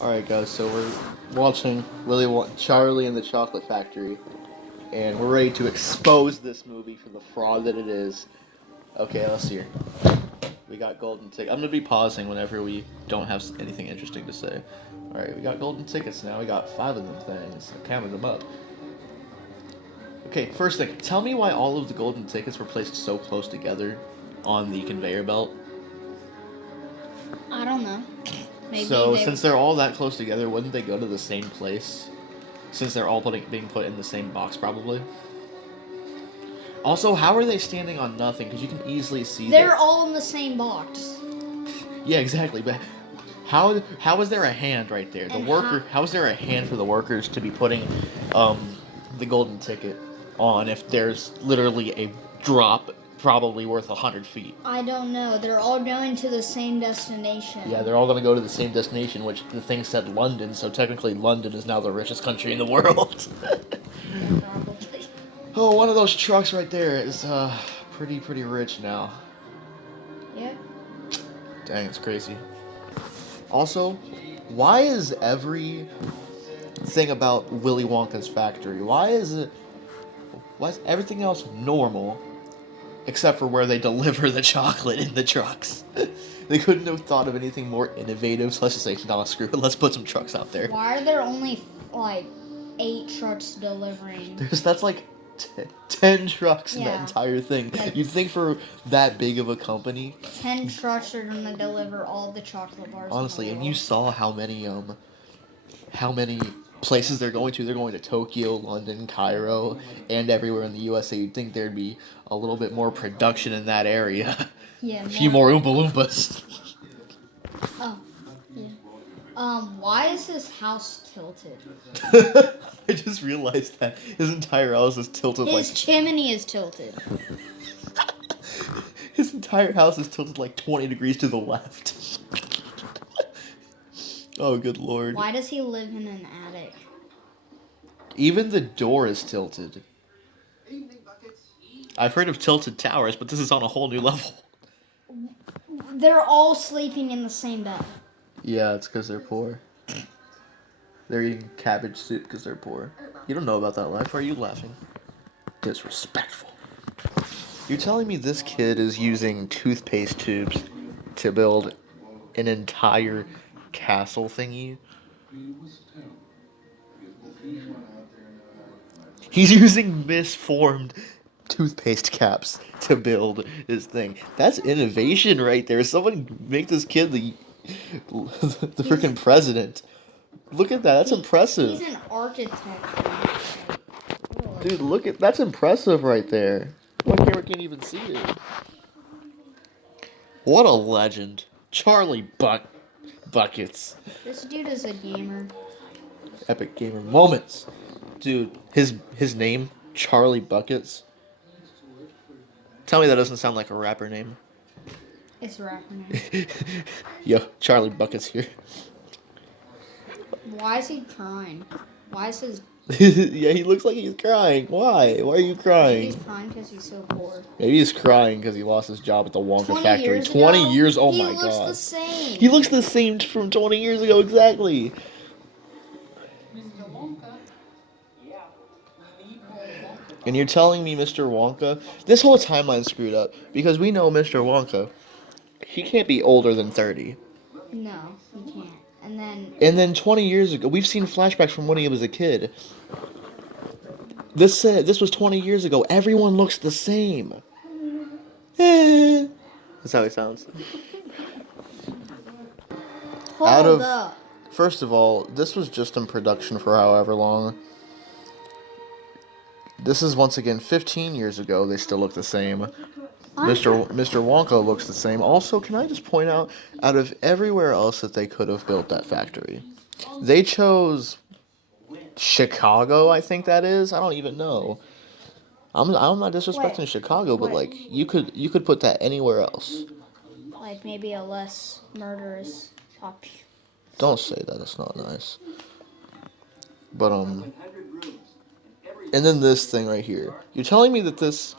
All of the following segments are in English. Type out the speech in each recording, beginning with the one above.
Alright guys, so we're watching Charlie and the Chocolate Factory, and we're ready to expose this movie for the fraud that it is. Okay, let's see here. We got golden tickets. I'm going to be pausing whenever we don't have anything interesting to say. Alright, we got golden tickets now. We got 5 of them things. I counted them up. Okay, first thing. Tell me why all of the golden tickets were placed so close together on the conveyor belt. I don't know. Maybe Since they're all that close together, wouldn't they go to the same place? Since they're all being put in the same box, probably. Also, how are they standing on nothing? Because you can easily see they're all in the same box. Yeah, exactly. But how is there a hand right there? How is there a hand for the workers to be putting the golden ticket on if there's literally a drop probably worth 100 feet? I don't know. They're all going to the same destination. Yeah, they're all going to go to the same destination, which the thing said London, so technically London is now the richest country in the world. Yeah, probably. Oh, one of those trucks right there is pretty rich now. Yeah. Dang, it's crazy. Also, why is every thing about Willy Wonka's factory, why is everything else normal except for where they deliver the chocolate in the trucks? They couldn't have thought of anything more innovative, so let's just say, nah, screw it, let's put some trucks out there. Why are there only, 8 trucks delivering? That's like 10 trucks in that entire thing. You'd think for that big of a company, 10 trucks are gonna deliver all the chocolate bars. Honestly, and you saw how many places they're going to. They're going to Tokyo, London, Cairo, and everywhere in the USA. You'd think there'd be a little bit more production in that area. Yeah. A few more Oompa Loompas. Oh, yeah. Why is his house tilted? I just realized that his entire house is tilted His chimney is tilted. His entire house is tilted like 20 degrees to the left. Oh, good lord. Why does he live in an attic? Even the door is tilted. I've heard of tilted towers, but this is on a whole new level. They're all sleeping in the same bed. Yeah, it's because they're poor. They're eating cabbage soup because they're poor. You don't know about that life. Why are you laughing? Disrespectful. You're telling me this kid is using toothpaste tubes to build an entire castle thingy? He's using misformed toothpaste caps to build his thing. That's innovation right there. Someone make this kid the freaking president. Look at that. That's impressive. He's an architect. Dude, that's impressive right there. One camera can't even see it. What a legend. Charlie Buckets. This dude is a gamer. Epic gamer moments. Dude, his name, Charlie Buckets. Tell me that doesn't sound like a rapper name. It's a rapper name. Yo, Charlie Buckets here. Why is he crying? Why is his... Yeah, he looks like he's crying. Why? Why are you crying? Maybe he's crying because he's so poor. Maybe he's crying because he lost his job at the Wonka factory. 20 years? Oh my god. He looks the same. He looks the same from 20 years ago, exactly. And you're telling me Mr. Wonka... This whole timeline's screwed up. Because we know Mr. Wonka, he can't be older than 30. No, he can't. And then 20 years ago, we've seen flashbacks from when he was a kid. This was 20 years ago. Everyone looks the same. That's how he sounds. Hold up. First of all, this was just in production for however long. This is once again 15 years ago. They still look the same. Mr. Wonka looks the same. Also, can I just point out of everywhere else that they could have built that factory, they chose Chicago, I think that is. I don't even know. I'm not disrespecting Chicago, but you could put that anywhere else. Like maybe a less murderous population. Don't say that. That's not nice. But and then this thing right here. You're telling me that this...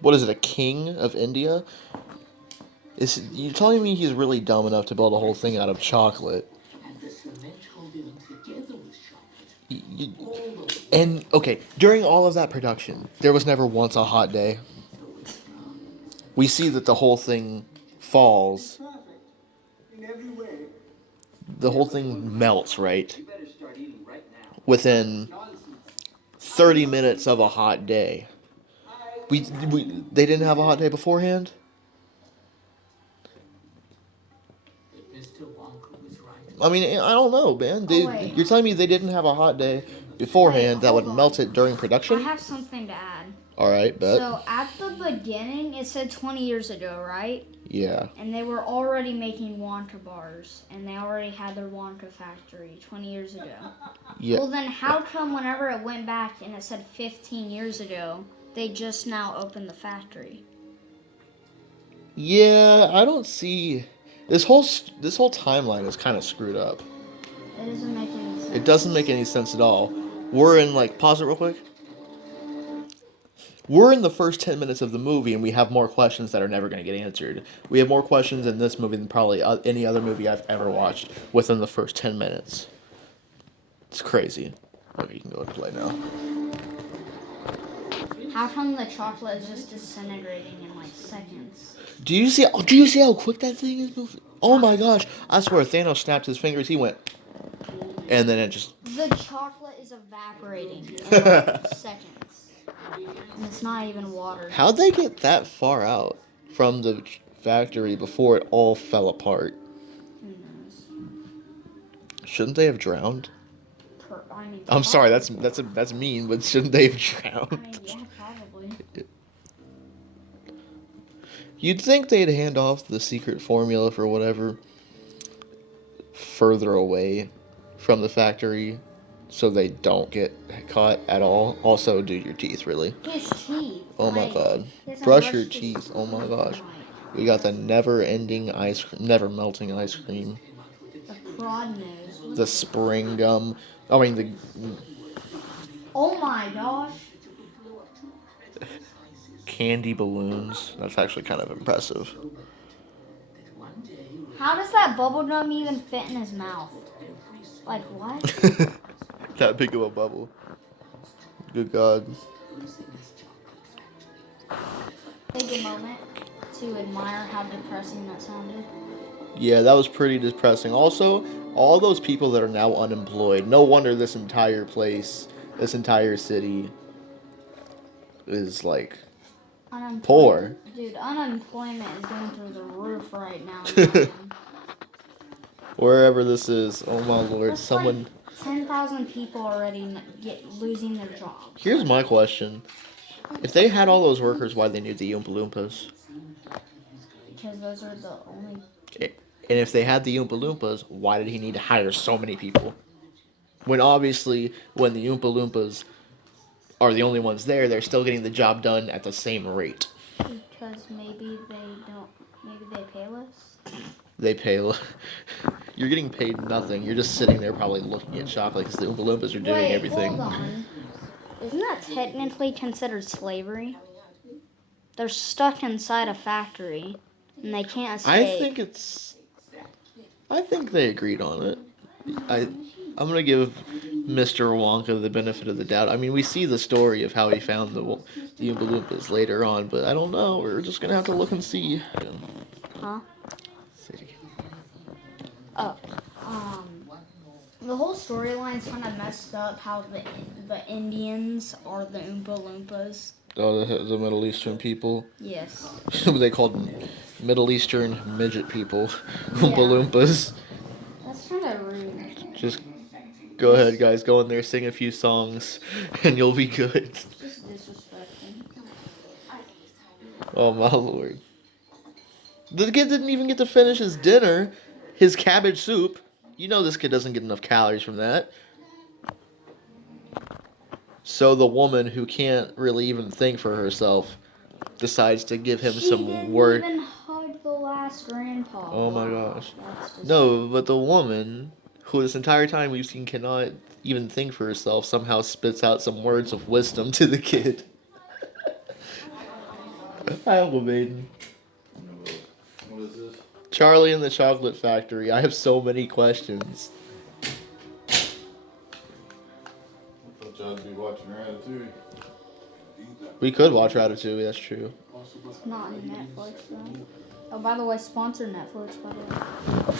What is it, a king of India? You're telling me he's really dumb enough to build a whole thing out of chocolate And okay, during all of that production, there was never once a hot day. We see that the whole thing falls. The whole thing melts, right? Within 30 minutes of a hot day. They didn't have a hot day beforehand? I mean, I don't know, man. You're telling me they didn't have a hot day beforehand that would melt it during I production? have something to add. All right, bet. So at the beginning, it said 20 years ago, right? Yeah. And they were already making Wonka bars, and they already had their Wonka factory 20 years ago. Yeah. Well, then how come whenever it went back and it said 15 years ago, they just now opened the factory? Yeah, I don't see this whole timeline is kind of screwed up. It doesn't make any sense. It doesn't make any sense at all. We're in pause it real quick. We're in the first 10 minutes of the movie, and we have more questions that are never going to get answered. We have more questions in this movie than probably any other movie I've ever watched within the first 10 minutes. It's crazy. Okay, you can go and play now. How come the chocolate is just disintegrating in seconds? Do you see how quick that thing is moving? Oh my gosh. I swear, Thanos snapped his fingers, he went. And then it just... The chocolate is evaporating in seconds. And it's not even water. How'd they get that far out from the factory before it all fell apart? Who knows? Shouldn't they have drowned? I'm sorry, that's mean, but shouldn't they have drowned? I mean, yeah, probably. You'd think they'd hand off the secret formula for whatever further away from the factory so they don't get caught at all. Also, do your teeth, really. His teeth. Oh my god. Brush your teeth. Oh my gosh. We got the never melting ice cream. The prod nose. The spring gum. I mean, the... Oh my gosh. Candy balloons. That's actually kind of impressive. How does that bubble gum even fit in his mouth? Like, what? That big of a bubble. Good God. Take a moment to admire how depressing that sounded. Yeah, that was pretty depressing. Also, all those people that are now unemployed, no wonder this entire place, this entire city is poor. Dude, unemployment is going through the roof right now. Wherever this is, oh my lord, That's someone... 10,000 people already losing their jobs. Here's my question. If they had all those workers, why they need the Oompa Loompas? Because those are the only... And if they had the Oompa Loompas, why did he need to hire so many people? When obviously, when the Oompa Loompas are the only ones there, they're still getting the job done at the same rate. Because maybe they pay less? They pay... You're getting paid nothing. You're just sitting there probably looking at chocolate because the Oompa Loompas are doing everything. Hold on. Isn't that technically considered slavery? They're stuck inside a factory, and they can't escape. I think they agreed on it. I'm going to give Mr. Wonka the benefit of the doubt. I mean, we see the story of how he found the Oompa Loompas later on, but I don't know. We're just going to have to look and see. Huh? Oh, the whole storyline's kind of messed up. How the Indians are the Oompa Loompas. Oh, the Middle Eastern people. Yes. They called them Middle Eastern midget people, Oompa Loompas. That's kind of rude. Just go ahead, guys. Go in there, sing a few songs, and you'll be good. Just disrespecting. Oh my lord. The kid didn't even get to finish his dinner. His cabbage soup. You know this kid doesn't get enough calories from that. So the woman who can't really even think for herself decides to give him some word. She didn't even hug the last grandpa. Oh my gosh. No, but the woman who this entire time we've seen cannot even think for herself somehow spits out some words of wisdom to the kid. Hi, Uncle Maiden. What is this? Charlie and the Chocolate Factory. I have so many questions. y'all to be watching Ratatouille. We could watch Ratatouille. That's true. It's not on Netflix though. Oh, by the way, sponsor Netflix, by the way.